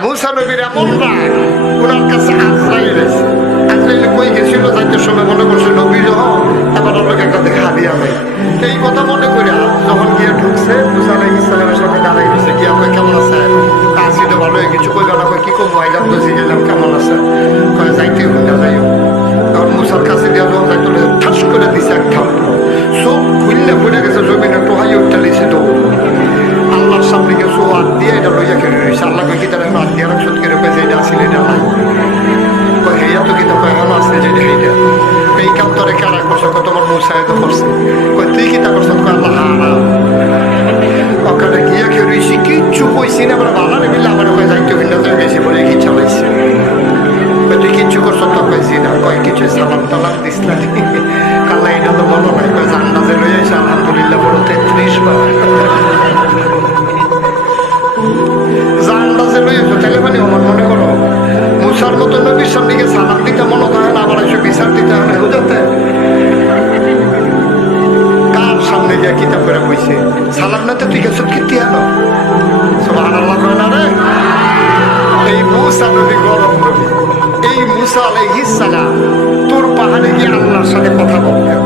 মুসা নবীর এমন রাগ, ওনার কাছে আজরাইল এসে, আজরাইল কই গেছিল যাইতে সময় মনে করছে নবী যখন আবার অন্যকে একটা দেখা দিয়া যায়, এই কথা মনে করে যখন গিয়ে ঢুকছে মুসা আলাইহিস সালামের সামনে দাঁড়াই গেছে, গিয়া কয় কেমন আছে, কাশি তো ভালো হয়ে কিছু কইবা না, কয় কি করবো আইলাম তো গেলাম কেমন আছে, কয় যাইতে হইয়া যাইও। তখন মুসার কাছে দিয়া যখন যাইতে ঠাস করে দিছে এক থাপ, চোখ খুললে পড়ে গেছে জমিনে, টোহাই উঠতে লিছে তো আল্লাহর সামনে গিয়ে সো হাত দিয়ে এটা লইয়া খেলে রয়েছে। আল্লাহ কই কি তারা হাত দিয়ে রাখছো কেন, কয়েছে এটা আসলে এটা নাই, কয় হেয়া তো কি তো কয় এখনো আসলে যেটা এইটা, এই কাম তোরে কারা করছো, কত তোমার মুসায় তো করছে, কয় তুই কি তা করছো, কয় আল্লাহ হারা ওখানে গিয়া খেয়ে রয়েছি, কিচ্ছু কইছি না, আমরা ভালো মিলে আমার কয় যাইতে ভিন্ন যায় গেছি বলে কি চালাইছে, কয় তুই কিচ্ছু করছো তো, কয়েছি না, কয় কিছু সালাম টালাম দিস না, কাল্লা এটা তো মনে নাই, কয় জান্নাতে লই আইসা আলহামদুলিল্লাহ বলো 33 বার জান্নাতে লই আইসো, তাহলে মানে আমার মনে করো মুসার মতো নবীর সামনে গিয়ে সালাম দিতে মনে হয় না, আবার এসে বিচার দিতে হয় না, বুঝাতে কার সামনে গিয়ে কিতাব করে কইছে সালাম না তো তুই গেছ কীর্তি হলো, সুবহানাল্লাহ কয় না রে। এই মুসা নবী গরম নবী, এই মুসা আলাইহিস সালাম তোর পাহাড়ে গিয়ে আল্লাহর সাথে কথা বলতেন।